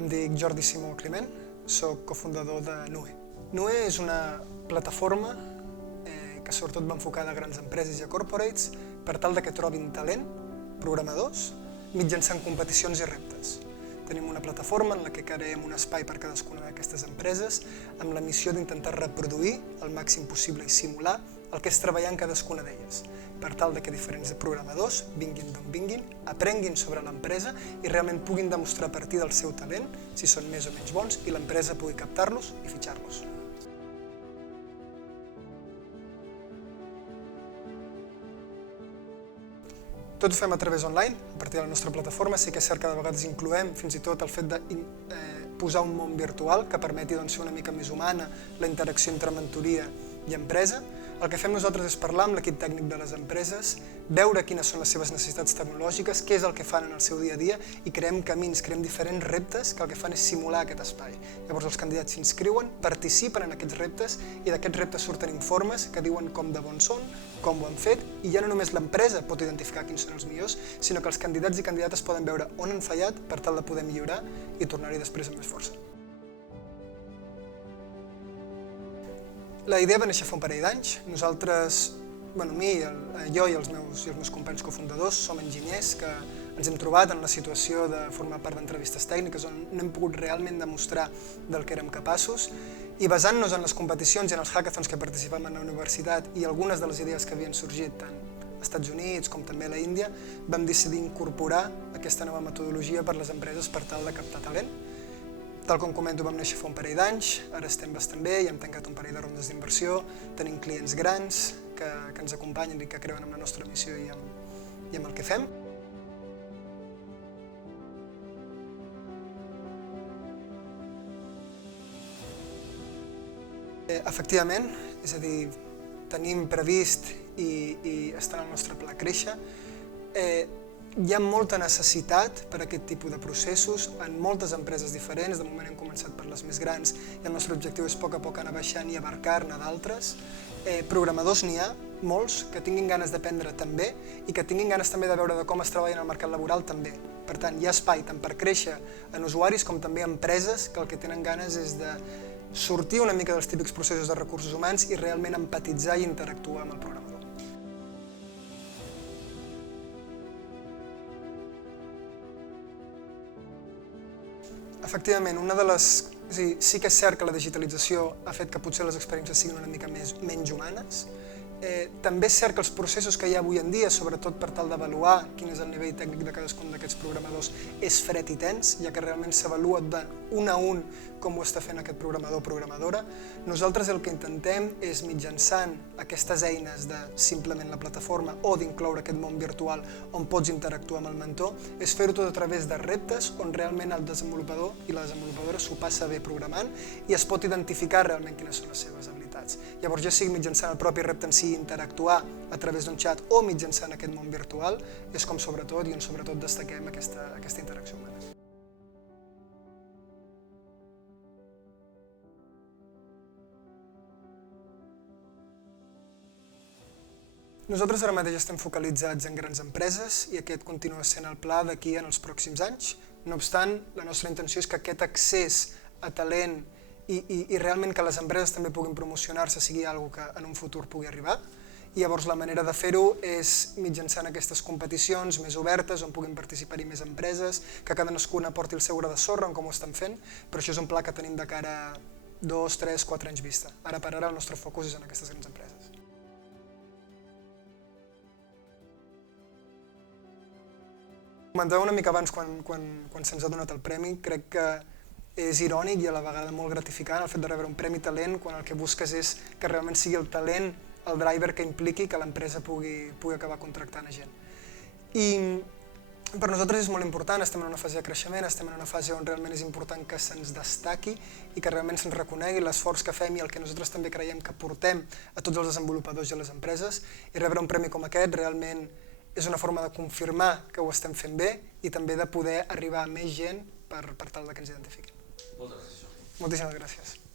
Em dic Jordi Simó Climent, soc cofundador de NUE. NUE és una plataforma que sobretot va enfocada a grans empreses i a corporates per tal que trobin talent, programadors, mitjançant competicions i reptes. Tenim una plataforma en la que creem un espai per cadascuna d'aquestes empreses amb la missió d'intentar reproduir el màxim possible i simular el que és treballar en cadascuna d'elles, per tal que diferents programadors, vinguin d'on vinguin, aprenguin sobre l'empresa i realment puguin demostrar a partir del seu talent si són més o menys bons i l'empresa pugui captar-los i fitxar-los. Tot ho fem a través online, a partir de la nostra plataforma. Sí que és cert que de vegades incloem fins i tot el fet de posar un món virtual que permeti ser una mica més humana la interacció entre mentoria i empresa. El que fem nosaltres és parlar amb l'equip tècnic de les empreses, veure quines són les seves necessitats tecnològiques, què és el que fan en el seu dia a dia i creem camins, creem diferents reptes que el que fan és simular aquest espai. Llavors els candidats s'inscriuen, participen en aquests reptes i d'aquests reptes surten informes que diuen com de bons són, com ho han fet i ja no només l'empresa pot identificar quins són els millors, sinó que els candidats i candidates poden veure on han fallat per tal de poder millorar i tornar-hi després amb més força. La idea va néixer fa un parell d'anys. Nosaltres, jo i els meus companys cofundadors, som enginyers que ens hem trobat en la situació de formar part d'entrevistes tècniques on no hem pogut realment demostrar del que érem capaços i basant-nos en les competicions i en els hackathons que participàvem a la universitat i algunes de les idees que havien sorgit tant als Estats Units com també a l'Índia, vam decidir incorporar aquesta nova metodologia per a les empreses per tal de captar talent. Tal com comento, vam néixer fa un parell d'anys, ara estem bastant bé, ja hem tancat un parell de rondes d'inversió, tenim clients grans que ens acompanyen i que creuen en la nostra missió i en el que fem. Efectivament, és a dir, tenim previst i està en el nostre pla créixer. Hi ha molta necessitat per a aquest tipus de processos en moltes empreses diferents. De moment hem començat per les més grans i el nostre objectiu és a poc anar baixant i abarcar-ne d'altres. Programadors n'hi ha, molts, que tinguin ganes d'aprendre també i que tinguin ganes també de veure com es treballa en el mercat laboral també. Per tant, hi ha espai tant per créixer en usuaris com també en empreses que el que tenen ganes és de sortir una mica dels típics processos de recursos humans i realment empatitzar i interactuar amb el programador. Efectivament, sí que és cert que la digitalització ha fet que potser les experiències siguin una mica menys humanes. També és cert que els processos que hi ha avui en dia, sobretot per tal d'avaluar quin és el nivell tècnic de cadascun d'aquests programadors, és fred i tens, ja que realment s'avalua d'un a un com ho està fent aquest programador o programadora. Nosaltres el que intentem és, mitjançant aquestes eines de simplement la plataforma o d'incloure aquest món virtual on pots interactuar amb el mentor, és fer-ho tot a través de reptes on realment el desenvolupador i la desenvolupadora s'ho passa bé programant i es pot identificar realment quines són les seves habilitats. Llavors, ja sigui mitjançant el propi repte en si, interactuar a través d'un xat o mitjançant aquest món virtual, és com sobretot destaquem aquesta interacció humana. Nosaltres ara mateix estem focalitzats en grans empreses i aquest continua sent el pla d'aquí en els pròxims anys. No obstant, la nostra intenció és que aquest accés a talent i realment que les empreses també puguin promocionar-se sigui una cosa que en un futur pugui arribar. I llavors la manera de fer-ho és mitjançant aquestes competicions més obertes on puguin participar-hi més empreses, que cadascuna aporti el seu gra de sorra en com ho estan fent, però això és un pla que tenim de cara a 2, 3, 4 anys vista. Ara per ara el nostre focus és en aquestes grans empreses. Comentava una mica abans quan se'ns ha donat el premi, crec que és irònic i a la vegada molt gratificant el fet de rebre un premi talent quan el que busques és que realment sigui el talent el driver que impliqui que l'empresa pugui acabar contractant a gent. I per nosaltres és molt important, estem en una fase de creixement, estem en una fase on realment és important que se'ns destaqui i que realment se'ns reconegui l'esforç que fem i el que nosaltres també creiem que portem a tots els desenvolupadors i a les empreses, i rebre un premi com aquest realment és una forma de confirmar que ho estem fent bé i també de poder arribar a més gent per tal que ens identifiquin. Moltes gràcies. Moltíssimes gràcies.